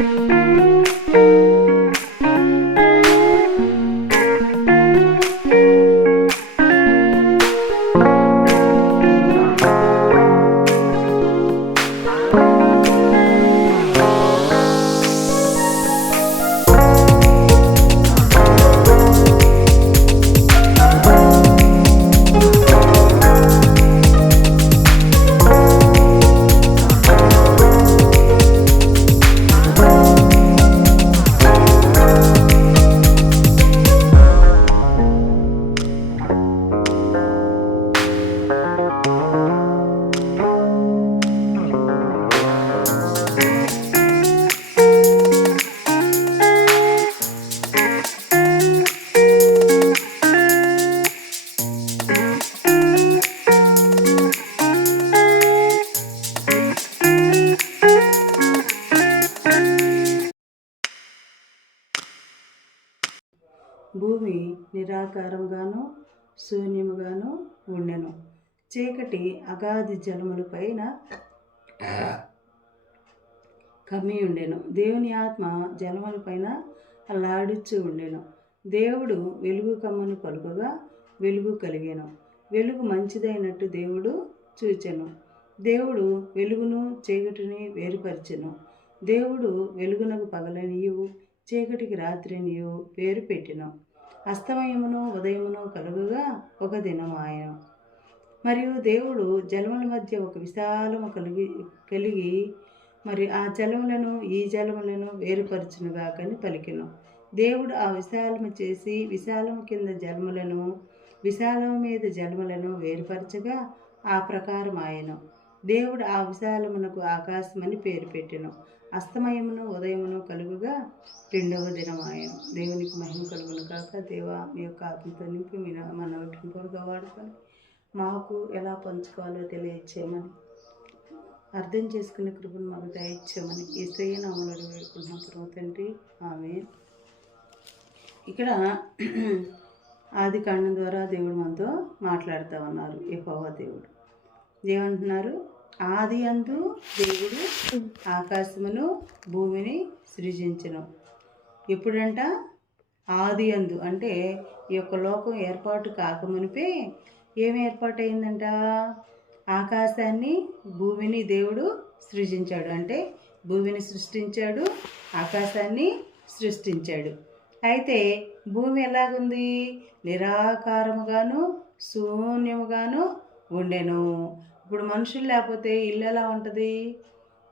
భూమి నిరాకారముగాను శూన్యముగాను ఉండెను. చీకటి అగాధి జలముల పైన కమ్మి ఉండెను దేవుని ఆత్మ జలముల పైన అల్లాడుచు ఉండెను. దేవుడు వెలుగు కమ్మను పలుకగా వెలుగు కలిగాను. వెలుగు మంచిదైనట్టు దేవుడు చూచెను. దేవుడు వెలుగును చీకటిని వేరుపరిచెను. దేవుడు వెలుగునకు పగలనియు చీకటికి రాత్రినియు పేరు పెట్టెను అస్తమయమును ఉదయమును కలుగుగా ఒక దినం ఆయన మరియు దేవుడు జలముల మధ్య ఒక విశాలము కలిగి కలిగి మరి ఆ జలములను ఈ జలములను వేరుపరచునుగాకని పలికెను. దేవుడు ఆ విశాలము చేసి విశాలము కింద జలములను విశాలము మీద జలములను వేరుపరచగా ఆ ప్రకారం ఆయను దేవుడు ఆ విశాలమునకు ఆకాశమని పేరు పెట్టెను. అస్తమయమును ఉదయమును కలుగుగా రెండవ దినం ఆయన దేవునికి మహిమ కలుగును కాక దేవ మీ యొక్క ఆత్మతో నింపి మీ మన నోటిని వాడుకొని మాకు ఎలా పంచుకోవాలో తెలియచేయమని అర్థం చేసుకునే కృపను మాకు దయచేయమని ఈశ్వయ నామలు వేడుకుంటున్నాం పరమ తండ్రి ఆమె ఇక్కడ ఆది కాండం ద్వారా దేవుడు మనతో మాట్లాడుతూ ఉన్నారు. యెహోవా దేవుడు. ఏమంటున్నారు? ఆది అందు దేవుడు ఆకాశమును భూమిని సృజించను. ఎప్పుడంట? ఆది అందు అంటే ఈ యొక్క లోకం ఏర్పాటు కాకమునిపే ఏమి ఏర్పాటైందంట ఆకాశాన్ని భూమిని దేవుడు సృజించాడు. అంటే భూమిని సృష్టించాడు ఆకాశాన్ని సృష్టించాడు. అయితే భూమి ఎలాగుంది? నిరాకారముగాను శూన్యముగాను ఉండెను. ఇప్పుడు మనుషులు లేకపోతే ఇల్లు ఎలా ఉంటుంది?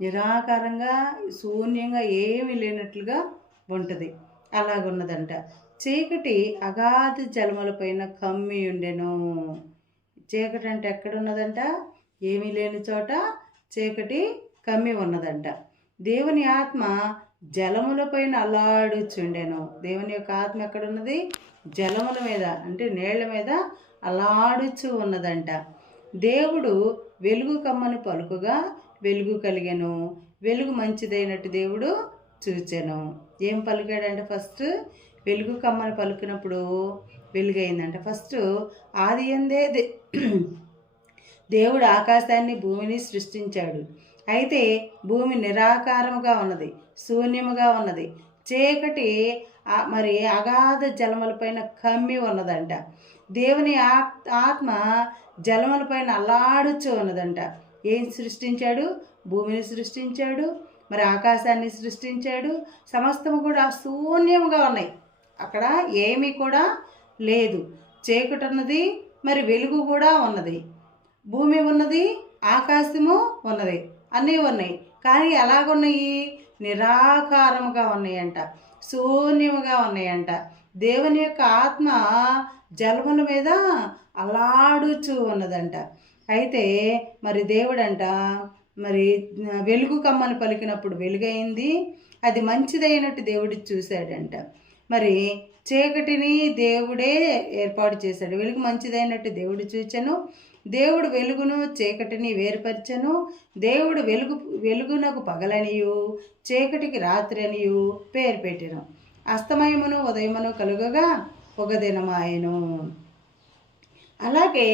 నిరాకారంగా శూన్యంగా ఏమీ లేనట్లుగా ఉంటుంది. అలాగున్నదంట. చీకటి అగాధ జలములపైన కమ్మి ఉండెను. చీకటి అంటే ఎక్కడున్నదంట? ఏమీ లేని చోట చీకటి కమ్మి ఉన్నదంట. దేవుని ఆత్మ జలములపైన అల్లాడుచుండెను. దేవుని యొక్క ఆత్మ ఎక్కడున్నది? జలముల మీద అంటే నీళ్ళ మీద అల్లాడుచు ఉన్నదంట. దేవుడు వెలుగు కమ్మని పలుకుగా వెలుగు కలిగెను. వెలుగు మంచిదైనట్టు దేవుడు చూచాను. ఏం పలికాడంటే ఫస్ట్? వెలుగు కమ్మని పలుకినప్పుడు వెలుగైందంట. ఫస్ట్ ఆది ఎందే దే- దేవుడు ఆకాశాన్ని భూమిని సృష్టించాడు. అయితే భూమి నిరాకారముగా ఉన్నది శూన్యముగా ఉన్నది. చీకటి మరి అగాధ జలములపైన కమ్మి ఉన్నదంట. దేవుని ఆత్మ ఆత్మ జలములపైన అల్లాడుచు ఉన్నదంట. ఏం సృష్టించాడు? భూమిని సృష్టించాడు మరి ఆకాశాన్ని సృష్టించాడు సమస్తము కూడా శూన్యముగా ఉన్నాయి. అక్కడ ఏమీ కూడా లేదు. చీకటి మరి వెలుగు కూడా ఉన్నది. భూమి ఉన్నది ఆకాశము ఉన్నది అన్నీ ఉన్నాయి. కానీ ఎలాగున్నాయి? నిరాకారముగా ఉన్నాయంట. శూన్యముగా ఉన్నాయంట. దేవుని యొక్క ఆత్మ జలముల మీద అలాడుచు ఉన్నదంట. అయితే మరి దేవుడంట మరి వెలుగు కమ్మని పలికినప్పుడు వెలుగైంది అది మంచిదైనట్టు దేవుడు చూశాడంట. మరి చీకటిని దేవుడే ఏర్పాటు చేశాడు. వెలుగు మంచిదైనట్టు దేవుడు చూచాను దేవుడు వెలుగును చీకటిని వేరుపరచెను దేవుడు వెలుగు వెలుగునకు పగలనియు చీకటికి రాత్రి అనియు పేరు పెట్టిన. అస్తమయమును ఉదయమును కలుగగా ఒక దినమాయను అలాగే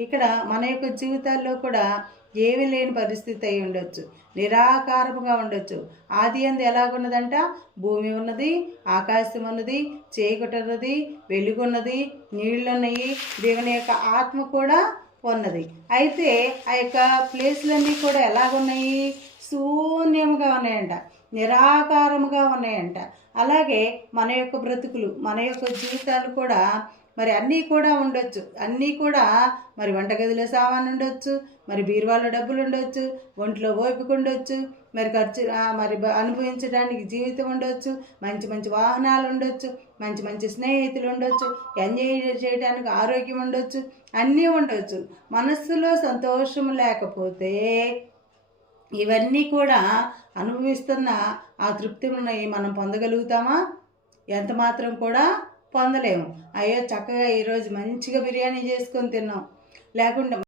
ఇక్కడ మన యొక్క జీవితాల్లో కూడా ఏమీ లేని పరిస్థితి అయి ఉండొచ్చు. నిరాకారముగా ఉండొచ్చు. ఆది అందు ఎలాగున్నదంట? భూమి ఉన్నది ఆకాశం ఉన్నది చీకటి ఉన్నది వెలుగున్నది నీళ్ళున్నాయి. దేవుని యొక్క ఆత్మ కూడా ఉన్నది. అయితే ఆ యొక్క ప్లేస్లన్నీ కూడా ఎలాగున్నాయి? శూన్యముగా ఉన్నాయంట. నిరాకారముగా ఉన్నాయంట. అలాగే మన యొక్క బ్రతుకులు మన యొక్క జీవితాలు కూడా మరి అన్నీ కూడా ఉండొచ్చు. అన్నీ కూడా మరి వంటగదిలో సామాన్ ఉండొచ్చు మరి బీరువాలో డబ్బులు ఉండొచ్చు ఒంట్లో ఓపిక ఉండొచ్చు మరి ఖర్చు మరి అనుభవించడానికి జీవితం ఉండొచ్చు మంచి మంచి వాహనాలు ఉండొచ్చు మంచి మంచి స్నేహితులు ఉండొచ్చు ఎంజాయ్ చేయడానికి ఆరోగ్యం ఉండొచ్చు అన్నీ ఉండొచ్చు. మనస్సులో సంతోషం లేకపోతే ఇవన్నీ కూడా అనుభవిస్తున్న ఆ తృప్తిని మనం పొందగలుగుతామా? ఎంత మాత్రం కూడా పొందలేము. అయ్యో చక్కగా ఈరోజు మంచిగా బిర్యానీ చేసుకొని తిన్నాం. లేకుంటే